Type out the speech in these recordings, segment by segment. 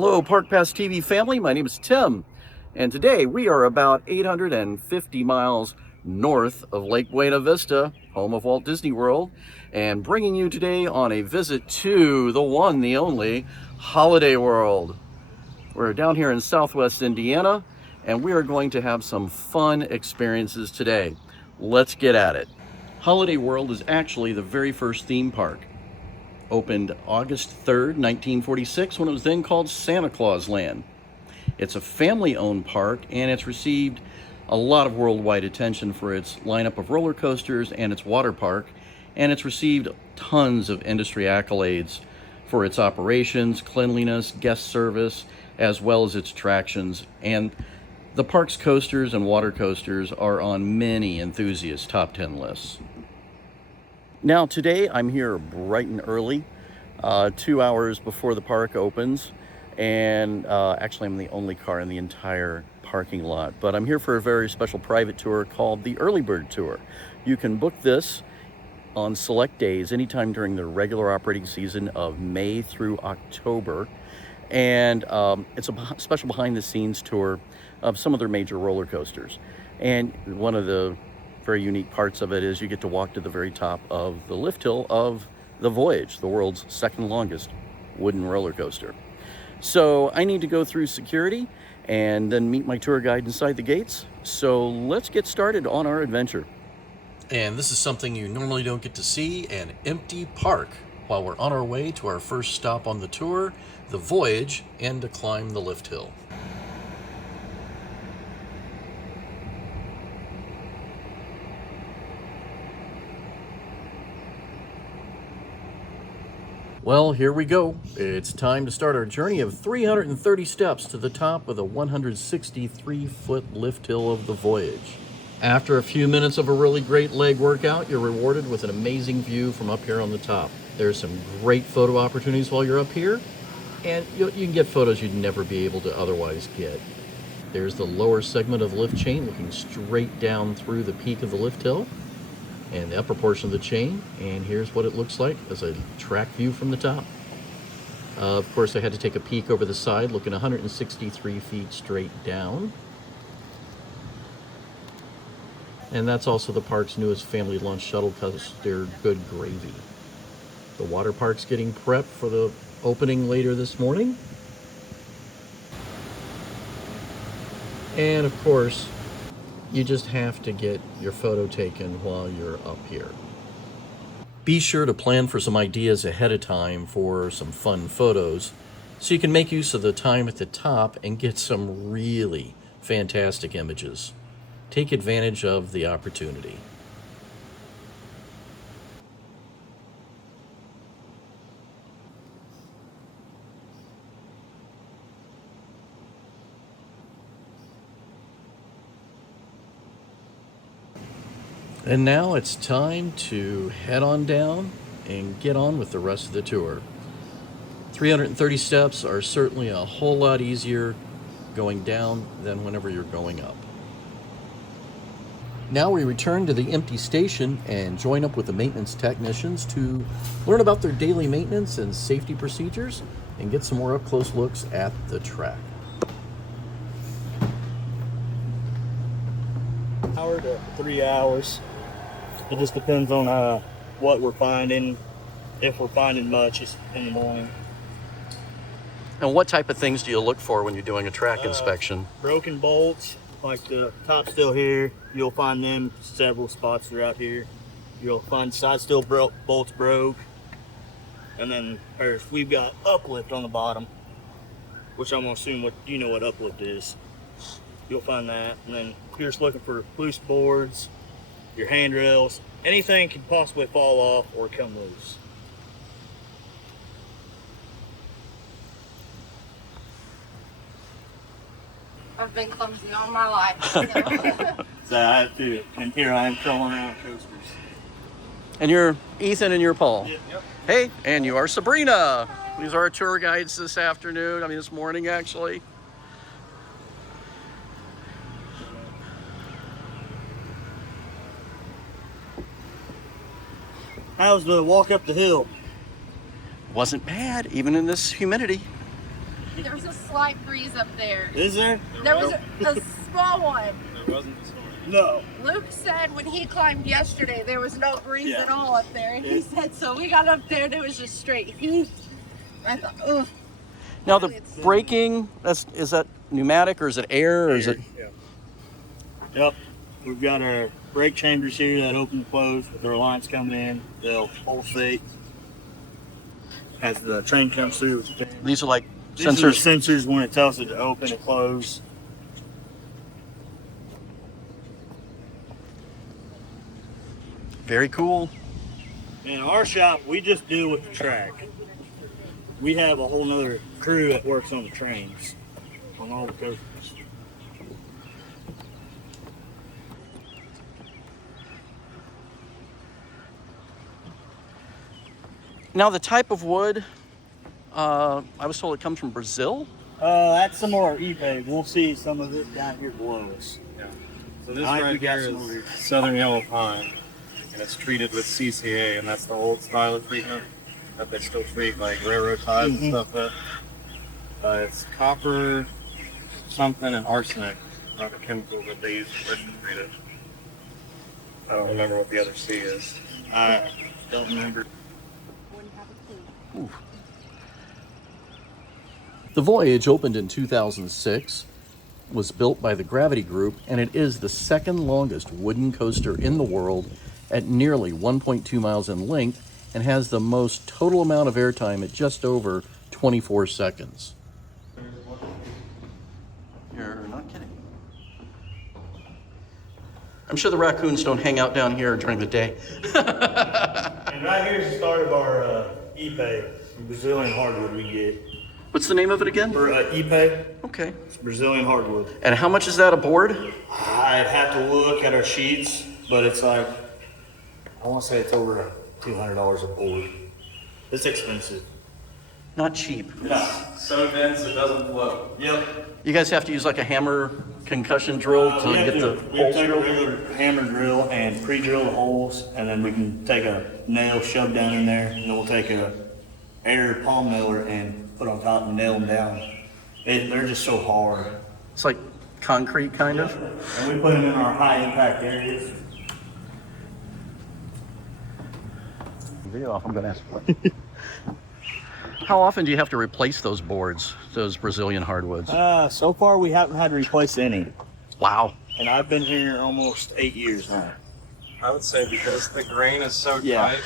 Hello, Park Pass TV family. My name is Tim, and today we are about 850 miles north of Lake Buena Vista, home of Walt Disney World, and bringing you today on a visit to the one, the only, Holiday World. We're down here in Southwest Indiana, and we are going to have some fun experiences today. Let's get at it. Holiday World is actually the very first theme park. Opened August 3rd, 1946, when it was then called Santa Claus Land. It's a family-owned park, and it's received a lot of worldwide attention for its lineup of roller coasters and its water park, and it's received tons of industry accolades for its operations, cleanliness, guest service, as well as its attractions. And the park's coasters and water coasters are on many enthusiasts' top 10 lists. Now today I'm here bright and early, 2 hours before the park opens, and actually I'm the only car in the entire parking lot, but I'm here for a very special private tour called the Early Bird Tour. You can book this on select days anytime during the regular operating season of May through October, and it's a special behind the scenes tour of some of their major roller coasters. And one of the very unique parts of it is you get to walk to the very top of the lift hill of the Voyage, the world's second longest wooden roller coaster. So I need to go through security and then meet my tour guide inside the gates. So let's get started on our adventure. And this is something you normally don't get to see, an empty park, while we're on our way to our first stop on the tour, the Voyage, and to climb the lift hill. Well, here we go. It's time to start our journey of 330 steps to the top of the 163-foot lift hill of the Voyage. After a few minutes of a really great leg workout, you're rewarded with an amazing view from up here on the top. There's some great photo opportunities while you're up here, and you can get photos you'd never be able to otherwise get. There's the lower segment of the lift chain looking straight down through the peak of the lift hill, and the upper portion of the chain, and here's what it looks like as a track view from the top. Of course, I had to take a peek over the side, looking 163 feet straight down. And that's also the park's newest family lunch shuttle coaster, Good Gravy. The water park's getting prepped for the opening later this morning. And of course, you just have to get your photo taken while you're up here. Be sure to plan for some ideas ahead of time for some fun photos so you can make use of the time at the top and get some really fantastic images. Take advantage of the opportunity. And now it's time to head on down and get on with the rest of the tour. 330 steps are certainly a whole lot easier going down than whenever you're going up. Now we return to the empty station and join up with the maintenance technicians to learn about their daily maintenance and safety procedures and get some more up-close looks at the track. Hour to 3 hours. It just depends on what we're finding, if we're finding much in the morning. And what type of things do you look for when you're doing a track inspection? Broken bolts, like the top still here, you'll find them several spots throughout here. You'll find side still bolts broke, and then we've got uplift on the bottom, which I'm gonna assume what you know what uplift is. You'll find that, and then you're just looking for loose boards, your handrails, anything can possibly fall off or come loose. I've been clumsy all my life. So I have to, and here I am crawling around coasters. And you're Ethan and you're Paul. Yep. Hey, and you are Sabrina. These are our tour guides this afternoon. This morning actually. How's the walk up the hill? Wasn't bad, even in this humidity. There's a slight breeze up there. Is there? There was a small one. There wasn't this morning. No. Luke said when he climbed yesterday, there was no breeze Yeah. at all up there. And he said, so we got up there and it was just straight heat. I thought, ugh. Now the braking, is that pneumatic or is it air or is it? Yeah. Yep. We've got our brake chambers here that open and close with the reliance coming in. They'll pulsate as the train comes through. These are like These are the sensors. sensors when it tells it to open and close. Very cool. In our shop, we just deal with the track. We have a whole nother crew that works on the trains, on all the coasters. Now the type of wood, I was told it comes from Brazil. That's some more eBay. We'll see some of it down here below us. Yeah. So this Alright, right we got here some over here. is southern yellow pine, and it's treated with CCA, and that's the old style of treatment that they still treat like railroad ties and stuff with. It's copper, something, and arsenic are the chemicals that they use to treat it. I don't remember what the other C is. I don't remember. The Voyage opened in 2006, was built by the Gravity Group, and it is the second longest wooden coaster in the world at nearly 1.2 miles in length and has the most total amount of airtime at just over 24 seconds. You're not kidding. I'm sure the raccoons don't hang out down here during the day. And right here's the start of our ePay, Brazilian hardwood we get. What's the name of it again? For ePay, Okay. it's Brazilian hardwood. And how much is that a board? I'd have to look at our sheets, but it's like, I want to say it's over $200 a board. It's expensive. Not cheap. No. So dense it doesn't float. Yep. You guys have to use like a hammer concussion drill to get the we holes take a drilled? regular hammer drill and pre-drill the holes, and then we can take a nail, shove down in there, and then we'll take a air palm miller and put on top and nail them down. They're just so hard. It's like concrete, kind of. And we put them in our high impact areas. Video off, I'm gonna ask for it. How often do you have to replace those boards, those Brazilian hardwoods? So far we haven't had to replace any. Wow. And I've been here almost 8 years now. I would say because the grain is so Yeah. tight,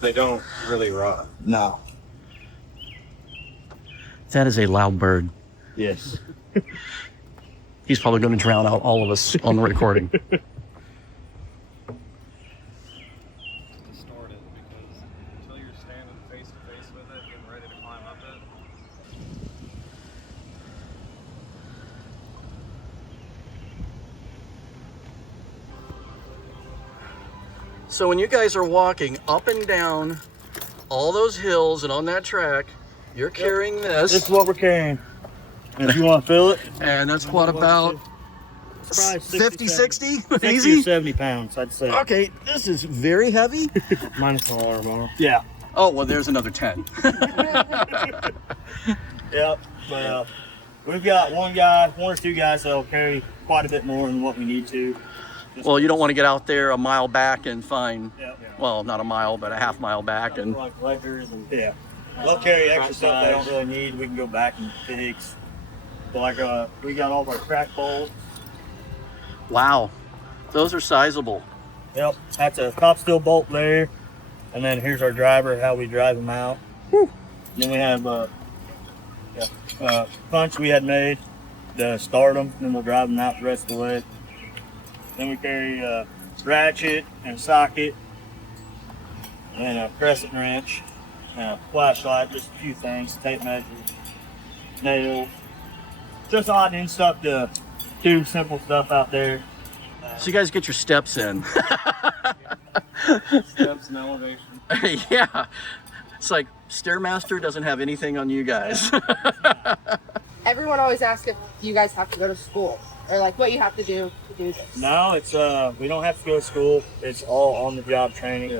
they don't really rot. No. That is a loud bird. Yes. He's probably going to drown out all of us on the recording. Distort it because until you're standing face to face with it, getting ready to climb up it. So when you guys are walking up and down all those hills and on that track, you're carrying This is this, what we're carrying. And if you want to fill it, and that's what, about it's probably 50, 60? 60 or Easy? 70 pounds, I'd say. Okay, this is very heavy. Minus the water bottle. Yeah. Oh, well, there's another 10. Yep. Well, we've got one or two guys that'll carry quite a bit more than what we need to. Well, you don't want to get out there a mile back and find, Yep. well, not a mile, but a half mile back. And Like ledgers and yeah. They'll carry extra stuff they don't really need. We can go back and fix. But like we got all of our crack bowls. wow, those are sizable. Yep. That's a top steel bolt there. And then here's our driver, how we drive them out. Whew. Then we have punch we had made to start them, then we'll drive them out the rest of the way. Then we carry a ratchet and a socket, and a crescent wrench, and a flashlight, just a few things, tape measure, nails, just odd and stuff to do simple stuff out there. So you guys get your steps in. Steps and elevation. Yeah, it's like Stairmaster doesn't have anything on you guys. Everyone always asks if you guys have to go to school or like what you have to do this. No, it's we don't have to go to school. It's all on the job training.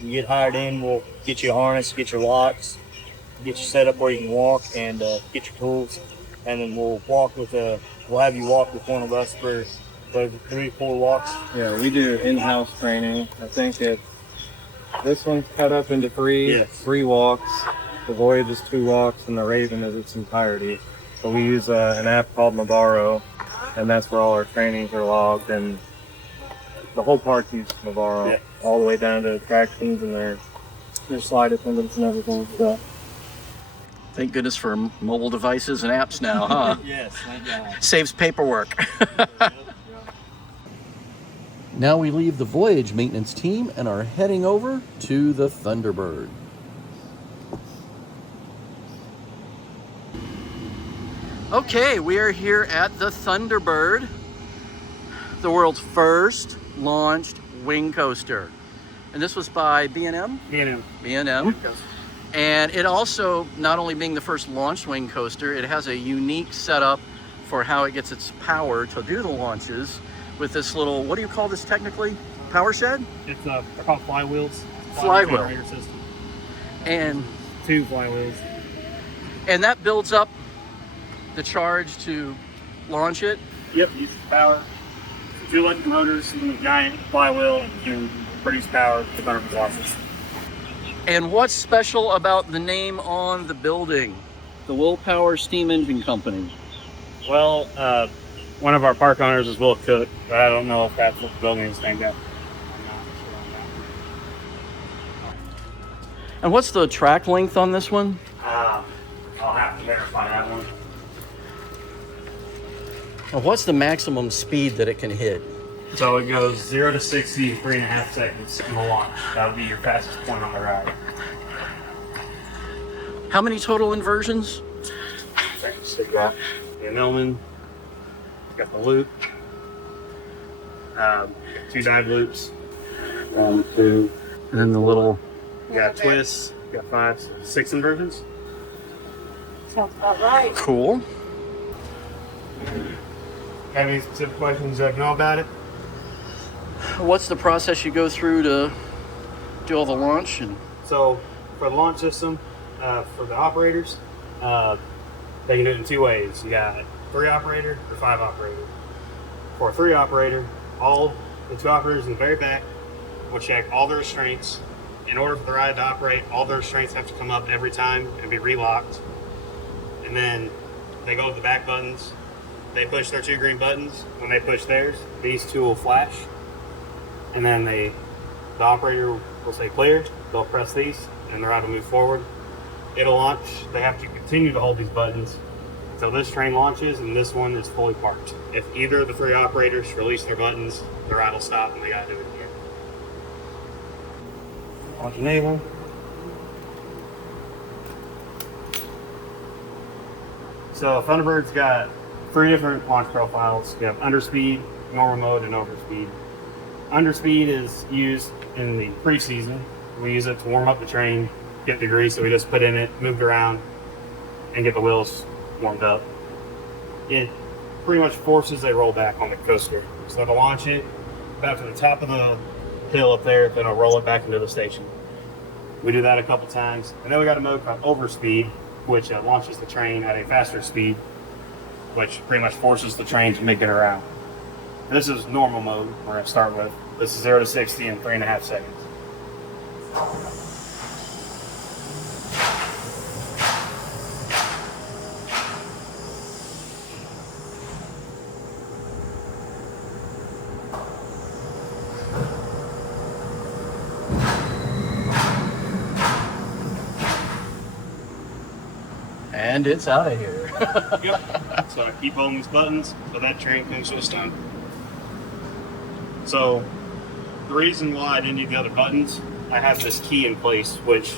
You get hired in, we'll get you a harness, get your locks, get you set up where you can walk and get your tools, and then we'll have you walk with one of us for 3-4 walks. Yeah, we do in-house training. I think this one's cut up into three walks. The Voyage is 2 walks, and the Raven is its entirety. So we use an app called Navarro, and that's where all our trainings are logged, and the whole park uses Navarro, all the way down to attractions and their slide attendants and everything. So. Thank goodness for mobile devices and apps now, huh? Yes, thank God. Saves paperwork. Now we leave the Voyage maintenance team and are heading over to the Thunderbird. Okay, we are here at the Thunderbird, the world's first launched wing coaster. And this was by B&M? B&M. B&M. And it also, not only being the first launched wing coaster, it has a unique setup for how it gets its power to do the launches with this little, what do you call this technically? Power shed? It's they're called flywheels. Flywheel. Generator system. And 2 flywheels. And that builds up the charge to launch it. Yep, uses power. 2 electric motors and a giant flywheel to produce power to Thunderbird launches. And what's special about the name on the building? The Willpower Steam Engine Company. Well, one of our park owners is Will Cook, but I don't know if that's what the building is named after. I'm not sure on that. And what's the track length on this one? I'll have to verify that one. And what's the maximum speed that it can hit? So it goes 0 to 60 in 3.5 seconds in the launch. That would be your fastest point on the ride. How many total inversions? So you got the Millman, got the loop, 2 dive loops, 1, 2, And then the little... you got twists, you got 5, 6 inversions. Sounds about right. Cool. Have any specific questions you know about it? What's the process you go through to do all the launch? And So for the launch system, for the operators, they can do it in 2 ways. You got 3 operator or 5 operator. For a 3 operator, all the 2 operators in the very back will check all their restraints. In order for the ride to operate, all their restraints have to come up every time and be relocked. And then they go to the back buttons. They push their 2 green buttons. When they push theirs, these 2 will flash. And then the operator will say clear. They'll press these and the ride will move forward. It'll launch. They have to continue to hold these buttons until this train launches and this one is fully parked. If either of the 3 operators release their buttons, the ride will stop and they gotta do it again. Launch enable. So Thunderbird's got 3 different launch profiles. You have underspeed, normal mode, and overspeed. Underspeed is used in the pre-season. We use it to warm up the train, get the grease that we just put in it, moved around, and get the wheels warmed up. It pretty much forces a rollback on the coaster. So to launch it, about to the top of the hill up there, then it'll roll it back into the station. We do that a couple times. And then we got a mode called overspeed, which launches the train at a faster speed, which pretty much forces the train to make it around. This is normal mode we're going to start with. This is 0 to 60 in 3.5 seconds. And it's out of here. Yep. So I keep holding these buttons so that train finishes done. So the reason why I didn't need the other buttons, I have this key in place which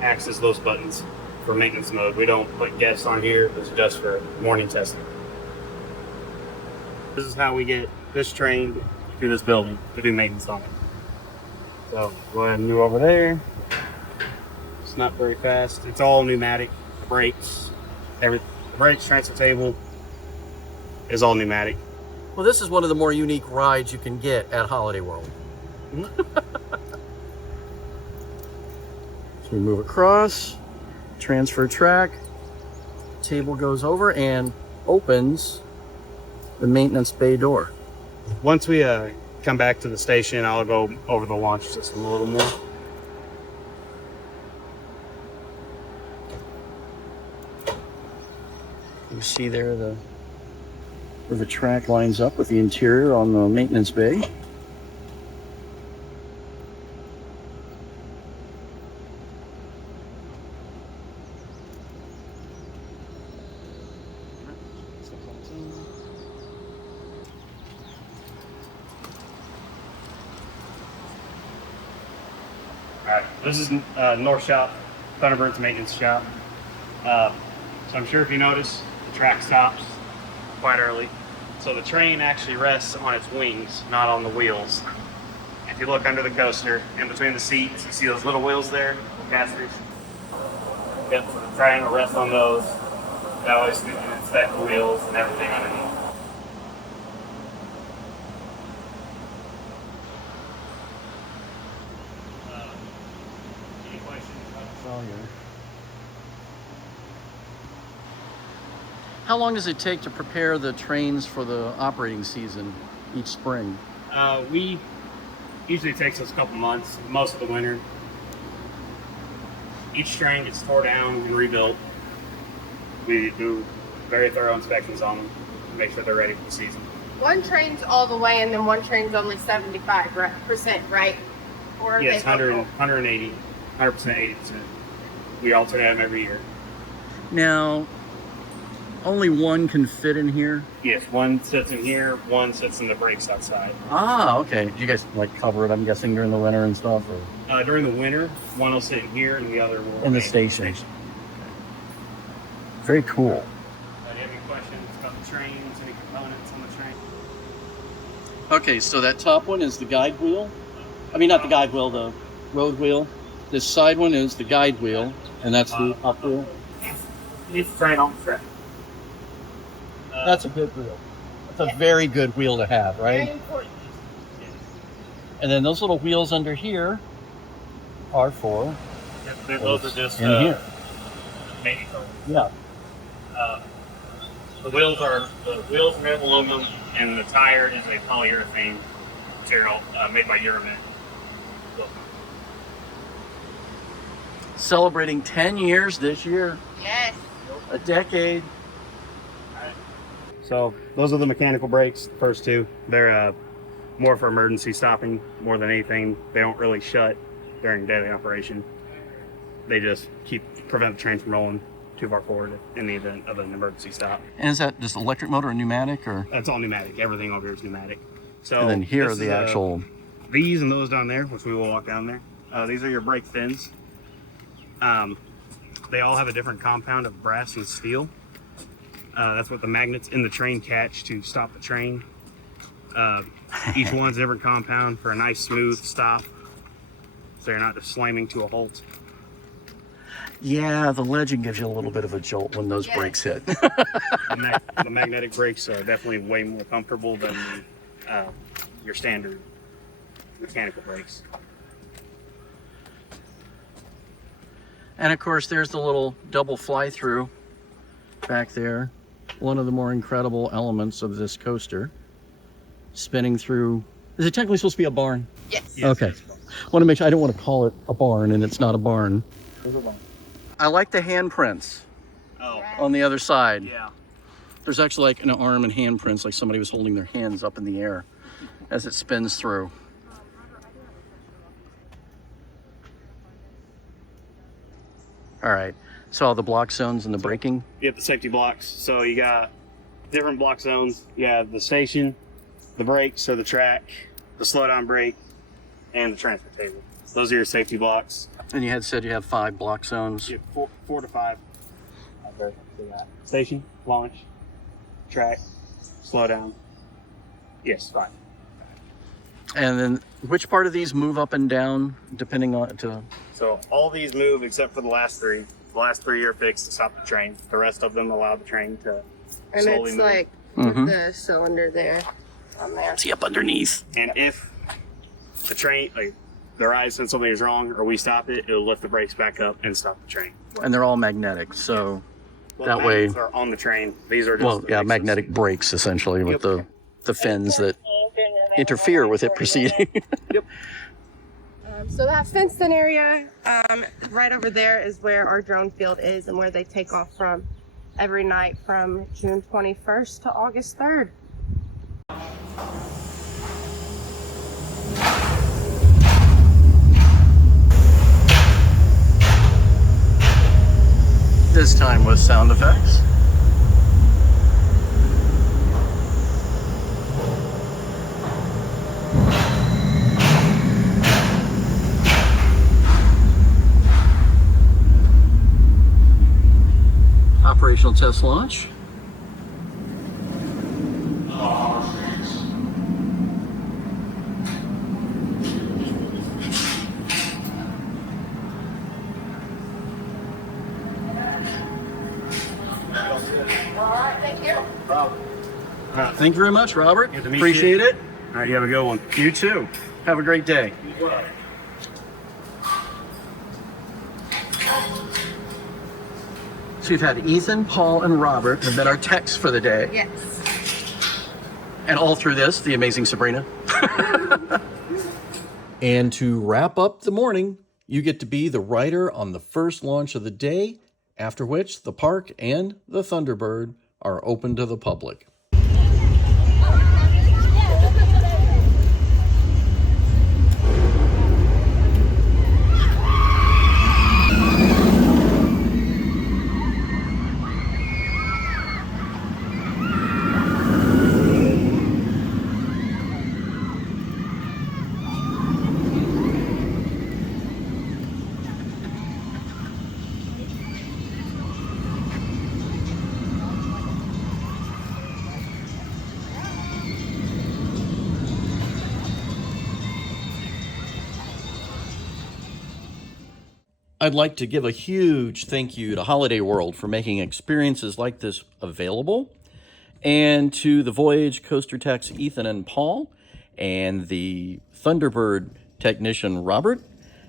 acts as those buttons for maintenance mode. We don't put guests on here. This is just for morning testing. This is how we get this train to this building to do maintenance on it. So go ahead and move over there. It's not very fast. It's all pneumatic. Brakes, everything. The brakes, transfer table is all pneumatic. Well, this is one of the more unique rides you can get at Holiday World. So we move across transfer track. Table goes over and opens the maintenance bay door. Once we come back to the station, I'll go over the launch system a little more. You see there where the track lines up with the interior on the maintenance bay. Alright, this is North Shop, Thunderbird's maintenance shop. So I'm sure if you notice, the track stops quite early. So the train actually rests on its wings, not on the wheels. If you look under the coaster, in between the seats, you see those little wheels there, casters. Yep, so the train will rest on those. That way so you can inspect the wheels and everything underneath. Any questions about the How long does it take to prepare the trains for the operating season each spring? We usually takes us a couple months, most of the winter. Each train gets tore down and rebuilt. We do very thorough inspections on them to make sure they're ready for the season. One train's all the way, and then one train's only 75%, right? Or are Yes, they 100, both? 180, 100%, 80%. We alternate them every year. Now, only one can fit in here? Yes, one sits in here, one sits in the brakes outside. Ah, okay. Do you guys like cover it, I'm guessing, during the winter and stuff? Or? During the winter, one will sit in here and the other will In the remain station. Very cool. Do you have any questions about the trains, any components on the train? Okay, so that top one is the guide wheel. I mean, not the guide wheel, the road wheel. This side one is the guide wheel, and that's the up wheel. It's train on the track. That's a good wheel. That's a very good wheel to have, Very right? important. And then those little wheels under here are for Those are just in here. maintenance. Yeah. The wheels are made of aluminum, and the tire is a polyurethane material made by Euromet. Celebrating 10 years this year. Yes. A decade. So those are the mechanical brakes, the first two. They're more for emergency stopping more than anything. They don't really shut during daily operation. They just prevent the train from rolling too far forward in the event of an emergency stop. And is that just electric motor or pneumatic or? That's all pneumatic. Everything over here is pneumatic. So And then here are this the is, actual. these and those down there, which we will walk down there. These are your brake fins. They all have a different compound of brass and steel. That's what the magnets in the train catch to stop the train. Each one's a different compound for a nice smooth stop, so you're not just slamming to a halt. Yeah, the Legend gives you a little bit of a jolt when those brakes hit. The magnetic brakes are definitely way more comfortable than your standard mechanical brakes. And of course, there's the little double fly-through back there. One of the more incredible elements of this coaster. Spinning through. Is it technically supposed to be a barn? Yes. Okay. Want to make sure, I don't want to call it a barn and it's not a barn. I like the handprints Oh, on the other side. yeah. There's actually like an arm and handprints, like somebody was holding their hands up in the air as it spins through. All right, so all the block zones and the braking. You have the safety blocks. So you got different block zones. You have the station, the brakes, so the track, the slow down brake, and the transfer table. Those are your safety blocks. And you had said you have 5 block zones. You have four to five. Station, launch, track, slow down. Yes, 5. And then which part of these move up and down depending on to? So all these move except for the last 3. The last 3 are fixed to stop the train. The rest of them allow the train to And slowly it's move. like Mhm. the cylinder there on there. See up underneath. And if the train, like the ride said something is wrong or we stop it, it'll lift the brakes back up and stop the train. And they're all magnetic, so Well, that the way, magnets are on the train. These are just well, the yeah, brakes. magnetic brakes essentially with Yep. the fins that interfere with it proceeding. Yep. So that fenced-in area right over there is where our drone field is and where they take off from every night from June 21st to August 3rd. This time with sound effects. Operational test launch. Alright, thank you. Thank you very much, Robert. Good to meet Appreciate you. it. All right, you have a good one. You too. Have a great day. So we've had Ethan, Paul, and Robert have been our techs for the day. Yes. And all through this, the amazing Sabrina. And to wrap up the morning, you get to be the rider on the first launch of the day, after which the park and the Thunderbird are open to the public. I'd like to give a huge thank you to Holiday World for making experiences like this available, and to the Voyage coaster techs Ethan and Paul, and the Thunderbird technician Robert,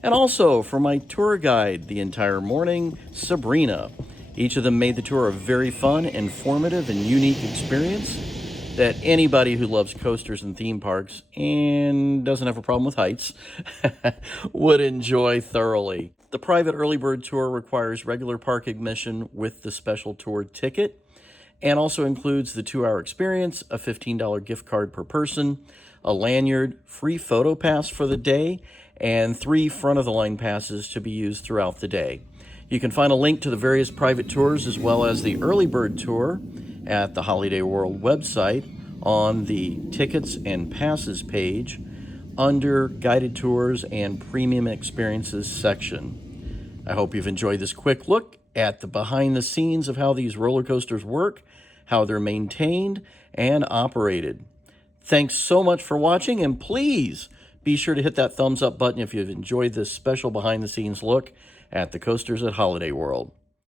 and also for my tour guide the entire morning, Sabrina. Each of them made the tour a very fun, informative, and unique experience that anybody who loves coasters and theme parks and doesn't have a problem with heights would enjoy thoroughly. The private early bird tour requires regular park admission with the special tour ticket, and also includes the 2-hour experience, a $15 gift card per person, a lanyard, free photo pass for the day, and 3 front-of-the-line passes to be used throughout the day. You can find a link to the various private tours as well as the early bird tour at the Holiday World website on the Tickets and Passes page under Guided Tours and Premium Experiences section. I hope you've enjoyed this quick look at the behind the scenes of how these roller coasters work, how they're maintained and operated. Thanks so much for watching, and please be sure to hit that thumbs up button if you've enjoyed this special behind the scenes look at the coasters at Holiday World.